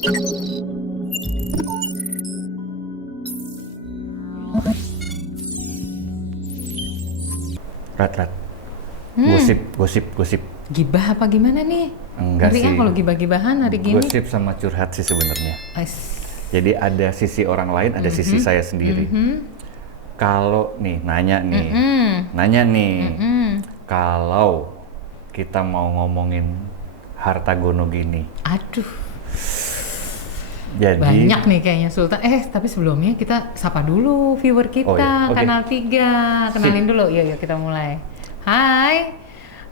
Rat. Gosip. Gibah apa gimana nih? Enggak Ngeri sih. Kalau gibah-gibahan hari gini. Gosip sama curhat sih sebenarnya. Jadi ada sisi orang lain, ada sisi saya sendiri. Kalau nih nanya nih, kalau kita mau ngomongin harta gono gini. Aduh. Jadi banyak nih kayaknya Sultan. Tapi sebelumnya kita sapa dulu viewer kita. Oh, iya. Okay. Kanal 3. Kenalin dulu. Yuk kita mulai. Hai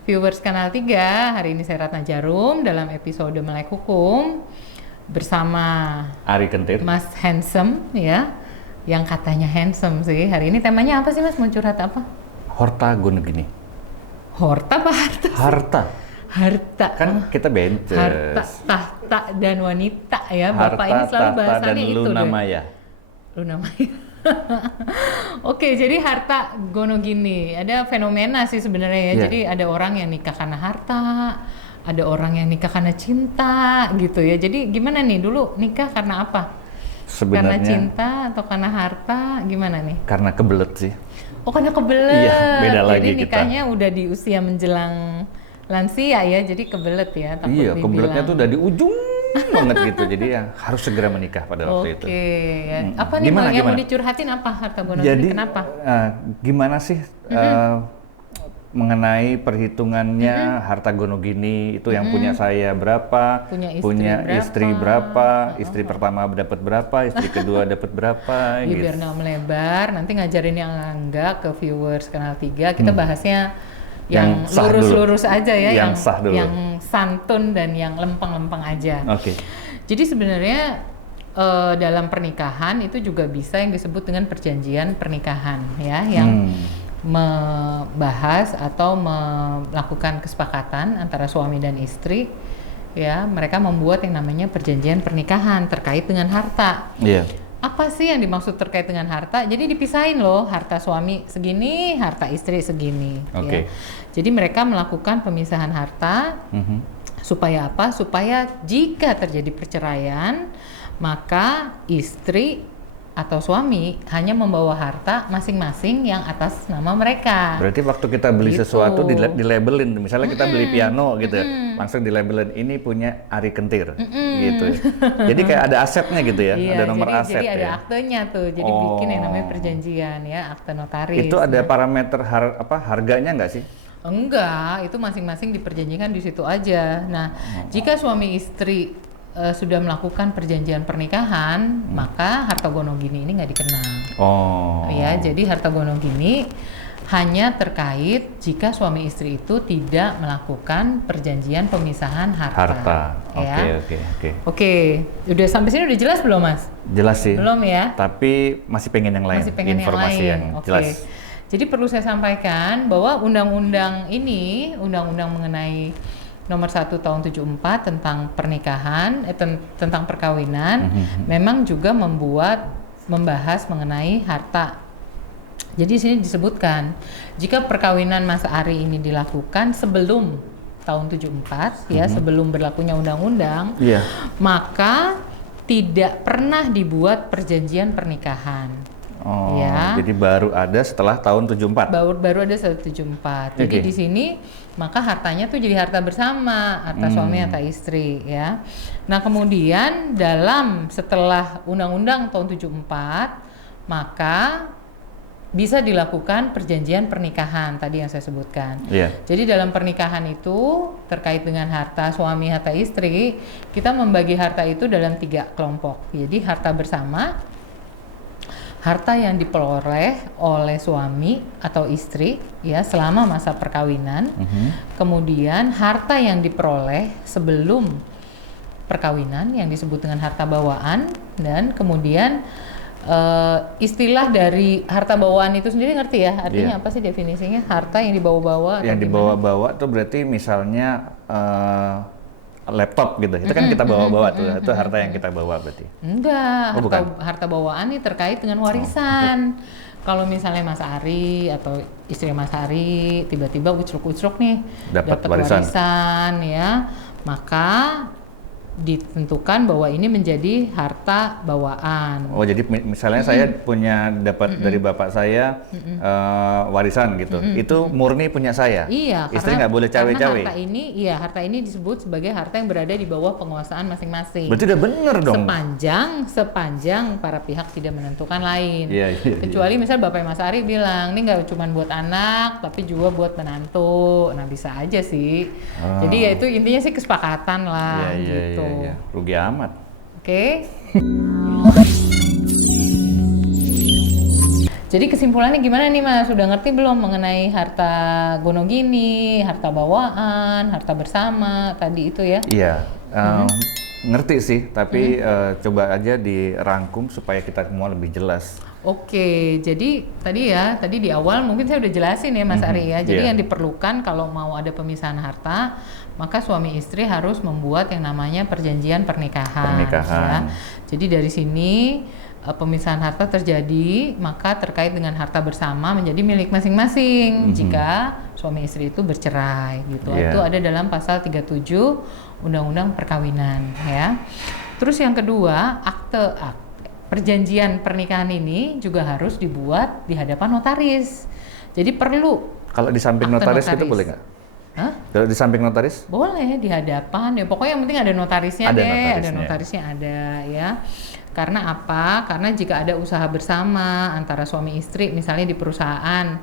viewers Kanal 3. Hari ini saya Ratna Jarum dalam episode Melek Hukum bersama Ari Kentir, Mas Handsome ya. Yang katanya handsome sih. Hari ini temanya apa sih Mas? Mau curhat apa? Harta gono gini. Horta apa harta? Harta. Kan kita bences. Harta, tahta, dan wanita ya. Harta, Bapak ini selalu tahta, bahasannya dan itu Luna deh. Maya. Luna Maya. Oke, jadi harta gono gini. Ada fenomena sih sebenarnya ya. Yeah. Jadi ada orang yang nikah karena harta, ada orang yang nikah karena cinta gitu ya. Jadi gimana nih dulu nikah karena apa? Sebenarnya Karena cinta atau karena harta? Gimana nih? karena kebelet sih. Oh, karena kebelet. Iya, beda lagi jadi kita. nikahnya udah di usia menjelang lansia ya, jadi kebelet ya. Takut Iya, dibilang. kebeletnya tuh udah di ujung banget gitu. Jadi ya harus segera menikah pada waktu itu. Oke, ya. Apa nih yang mau dicurhatin apa harta gono Jadi, gini? Kenapa? Gimana sih mengenai perhitungannya harta gono gini itu yang punya saya berapa, Punya istri berapa, istri pertama dapat berapa, istri kedua dapat berapa, Ya, gitu. biar nggak melebar, nanti ngajarin yang enggak ke viewers Kanal 3, kita bahasnya yang lurus-lurus aja ya, yang sah dulu, yang santun dan yang lempeng-lempeng aja. Oke. Jadi sebenarnya dalam pernikahan itu juga bisa yang disebut dengan perjanjian pernikahan ya, yang membahas atau melakukan kesepakatan antara suami dan istri ya, mereka membuat yang namanya perjanjian pernikahan terkait dengan harta. Iya. Apa sih yang dimaksud terkait dengan harta? Jadi dipisahin loh, harta suami segini, harta istri segini. Oke. Ya. Jadi mereka melakukan pemisahan harta supaya apa? Supaya jika terjadi perceraian, maka istri atau suami hanya membawa harta masing-masing yang atas nama mereka. Berarti waktu kita beli Gitu. sesuatu dilabelin, misalnya kita beli piano gitu, langsung dilabelin ini punya Ari Kentir, gitu. Jadi kayak ada asetnya gitu ya, Iya, ada nomor aset jadi ada ya. aktenya tuh, jadi bikin yang namanya perjanjian ya, akte notaris. Itu ada parameter harganya nggak sih? Enggak, itu masing-masing diperjanjikan di situ aja. Nah, jika suami istri sudah melakukan perjanjian pernikahan, maka harta gono gini ini nggak dikenal. Oh. Ya, jadi harta gono gini hanya terkait jika suami istri itu tidak melakukan perjanjian pemisahan harta. Ya. Oke. Udah sampai sini udah jelas belum, Mas? Jelas sih. Belum ya? Tapi masih pengen yang lain, informasi yang jelas. Jadi perlu saya sampaikan bahwa undang-undang ini, undang-undang mengenai nomor 1 tahun 74 tentang pernikahan, tentang perkawinan, memang juga membahas mengenai harta. Jadi di sini disebutkan, jika perkawinan Mas Ari ini dilakukan sebelum tahun 74, ya sebelum berlakunya undang-undang, maka tidak pernah dibuat perjanjian pernikahan. Oh, ya. Jadi baru ada setelah tahun 74. Baru ada setelah 74. Jadi di sini maka hartanya tuh jadi harta bersama, harta suami, harta istri ya. Nah, kemudian setelah undang-undang tahun 74, maka bisa dilakukan perjanjian pernikahan tadi yang saya sebutkan. Jadi dalam pernikahan itu terkait dengan harta suami, harta istri, kita membagi harta itu dalam 3 kelompok. Jadi harta bersama, harta yang diperoleh oleh suami atau istri ya selama masa perkawinan, kemudian harta yang diperoleh sebelum perkawinan yang disebut dengan harta bawaan, dan kemudian istilah dari harta bawaan itu sendiri ngerti ya? Artinya apa sih definisinya? Harta yang dibawa-bawa. Yang dibawa-bawa tuh berarti misalnya laptop gitu, itu kan kita bawa-bawa tuh, itu harta yang kita bawa berarti? Enggak, harta bawaan ini terkait dengan warisan. Kalau misalnya Mas Ari atau istri Mas Ari tiba-tiba ucruk-ucruk nih dapat warisan ya, maka ditentukan bahwa ini menjadi harta bawaan. Oh, jadi misalnya saya punya dapat dari bapak saya warisan gitu, itu murni punya saya. Iya, istri nggak boleh cawe-cawe. Harta ini disebut sebagai harta yang berada di bawah penguasaan masing-masing. Berarti udah bener dong. Sepanjang para pihak tidak menentukan lain. Iya. Kecuali misal Bapak Mas Ari bilang, ini nggak cuma buat anak, tapi juga buat menantu. Nah, bisa aja sih. Jadi ya itu intinya sih kesepakatan lah gitu. Iya. Rugi amat. Oke. Jadi kesimpulannya gimana nih Mas? Sudah ngerti belum mengenai harta gonogini, harta bawaan, harta bersama tadi itu ya? Iya. Ngerti sih, tapi coba aja dirangkum supaya kita semua lebih jelas. Oke, jadi tadi di awal mungkin saya udah jelasin ya Mas Ari ya. Jadi yang diperlukan kalau mau ada pemisahan harta, maka suami istri harus membuat yang namanya perjanjian pernikahan. Ya. Jadi dari sini pemisahan harta terjadi, maka terkait dengan harta bersama menjadi milik masing-masing jika suami istri itu bercerai gitu. Itu ada dalam pasal 37 Undang-Undang Perkawinan ya. Terus yang kedua, akte perjanjian pernikahan ini juga harus dibuat di hadapan notaris. Jadi perlu. Kalau di samping notaris itu boleh nggak? Hah? Kalau di samping notaris? Boleh di hadapan. Ya pokoknya yang penting ada notarisnya ada notarisnya ada ya. Karena apa? Karena jika ada usaha bersama antara suami istri, misalnya di perusahaan,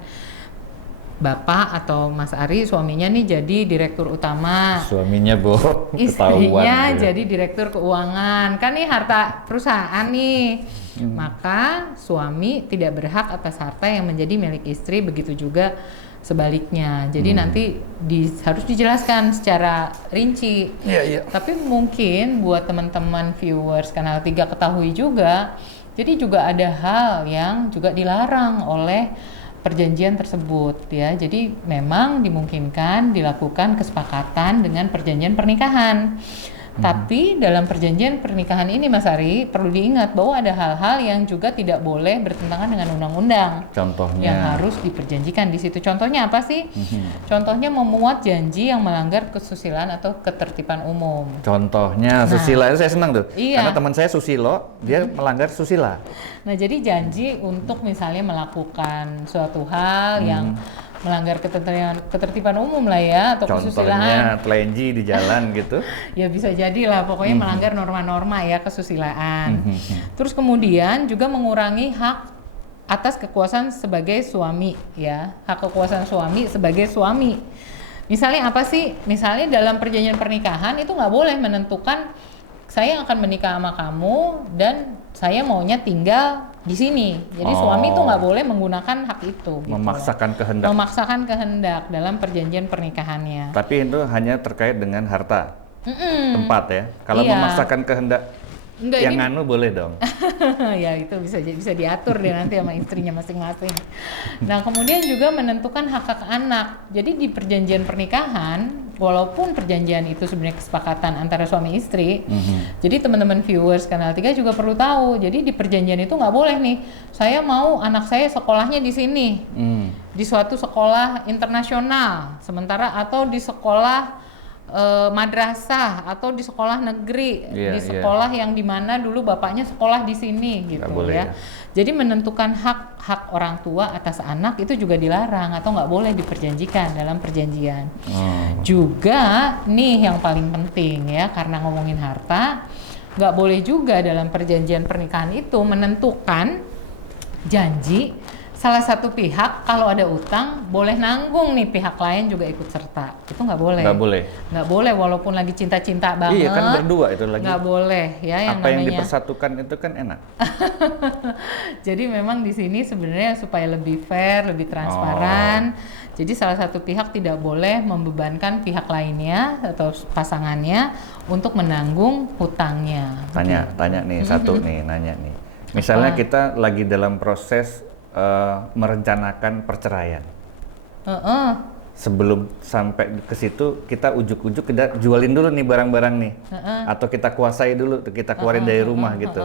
Bapak atau Mas Ari suaminya nih jadi direktur utama, suaminya istrinya jadi direktur keuangan, kan nih harta perusahaan nih, maka suami tidak berhak atas harta yang menjadi milik istri, begitu juga sebaliknya. Jadi nanti harus dijelaskan secara rinci. Tapi mungkin buat teman-teman viewers Kanal 3 ketahui juga, jadi juga ada hal yang juga dilarang oleh perjanjian tersebut ya. Jadi memang dimungkinkan dilakukan kesepakatan dengan perjanjian pernikahan. Tapi dalam perjanjian pernikahan ini Mas Ari perlu diingat bahwa ada hal-hal yang juga tidak boleh bertentangan dengan undang-undang. Contohnya yang harus diperjanjikan di situ. Contohnya apa sih? Contohnya memuat janji yang melanggar kesusilaan atau ketertiban umum. Contohnya susila itu saya senang tuh. Iya. Karena teman saya susilo, dia melanggar susila. Nah, jadi janji untuk misalnya melakukan suatu hal yang melanggar ketertiban umum lah ya, atau kesusilaan. Contohnya telenji di jalan gitu. Ya bisa jadi lah, pokoknya melanggar norma-norma ya kesusilaan. Terus kemudian juga mengurangi hak atas kekuasaan sebagai suami ya, hak kekuasaan suami sebagai suami. Misalnya apa sih? Misalnya dalam perjanjian pernikahan itu nggak boleh menentukan saya akan menikah sama kamu dan saya maunya tinggal di sini. Jadi suami itu nggak boleh menggunakan hak itu. Memaksakan kehendak. Memaksakan kehendak dalam perjanjian pernikahannya. Tapi itu hanya terkait dengan harta, tempat ya. Kalau memaksakan kehendak yang anu boleh dong. Ya itu bisa diatur deh nanti sama istrinya masing-masing. Nah kemudian juga menentukan hak-hak anak. Jadi di perjanjian pernikahan, walaupun perjanjian itu sebenarnya kesepakatan antara suami istri, jadi teman-teman viewers Kanal 3 juga perlu tahu. Jadi di perjanjian itu nggak boleh nih, saya mau anak saya sekolahnya di sini, di suatu sekolah internasional, sementara atau di sekolah madrasah atau di sekolah negeri, di sekolah yang dimana dulu bapaknya sekolah di sini gitu ya. Jadi menentukan hak orang tua atas anak itu juga dilarang atau nggak boleh diperjanjikan dalam perjanjian. Juga nih yang paling penting ya, karena ngomongin harta, nggak boleh juga dalam perjanjian pernikahan itu menentukan janji salah satu pihak kalau ada utang boleh nanggung nih pihak lain juga ikut serta. Itu nggak boleh. Nggak boleh walaupun lagi cinta-cinta banget. Iya kan berdua itu lagi. Nggak boleh ya yang apa namanya. yang dipersatukan itu kan enak. Jadi memang di sini sebenarnya supaya lebih fair, lebih transparan. Jadi salah satu pihak tidak boleh membebankan pihak lainnya atau pasangannya untuk menanggung hutangnya. Tanya nih satu nih, nanya nih. Misalnya kita lagi dalam proses merencanakan perceraian. Sebelum sampai ke situ kita ujuk-ujuk kita jualin dulu nih barang-barang nih, atau kita kuasai dulu, kita keluarin dari rumah gitu.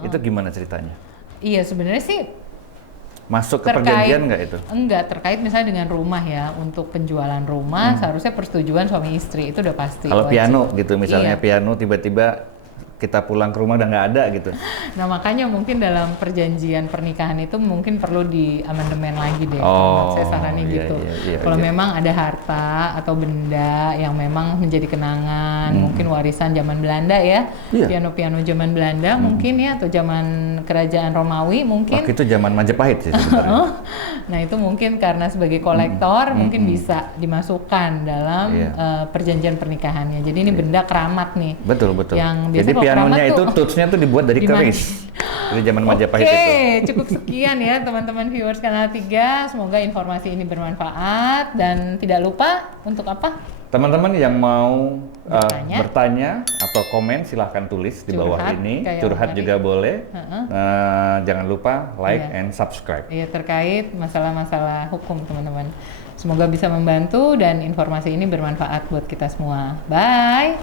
Itu gimana ceritanya? Iya sebenarnya sih Masuk ke perjanjian nggak itu? Enggak, terkait misalnya dengan rumah ya. Untuk penjualan rumah seharusnya persetujuan suami istri, itu udah pasti. Kalau wajib. piano gitu, misalnya Iya. piano tiba-tiba kita pulang ke rumah udah nggak ada gitu. Nah makanya mungkin dalam perjanjian pernikahan itu mungkin perlu di amandemen lagi deh. Oh, Saya saranin iya, gitu. iya, Kalau iya. memang ada harta atau benda yang memang menjadi kenangan, mungkin warisan zaman Belanda ya, Iya. piano-piano zaman Belanda mungkin ya, atau zaman kerajaan Romawi mungkin. Waktu itu zaman Majapahit sih sebenarnya. Nah itu mungkin karena sebagai kolektor mungkin bisa dimasukkan dalam Iya. perjanjian pernikahannya. Jadi ini benda keramat nih. Betul. Yang biasa Jadi kalau pianonya keramat itu tuh- tootsnya tuh dibuat dari keris. Dari zaman Majapahit itu. Oke, cukup sekian ya teman-teman viewers Kanal 3. Semoga informasi ini bermanfaat dan tidak lupa untuk apa? Teman-teman yang mau Bertanya. bertanya atau komen silahkan tulis di bawah Curhat, ini. kayak Curhat tadi. juga boleh. Heeh. Jangan lupa like Iya. and subscribe. Ya terkait masalah-masalah hukum teman-teman. Semoga bisa membantu dan informasi ini bermanfaat buat kita semua. Bye.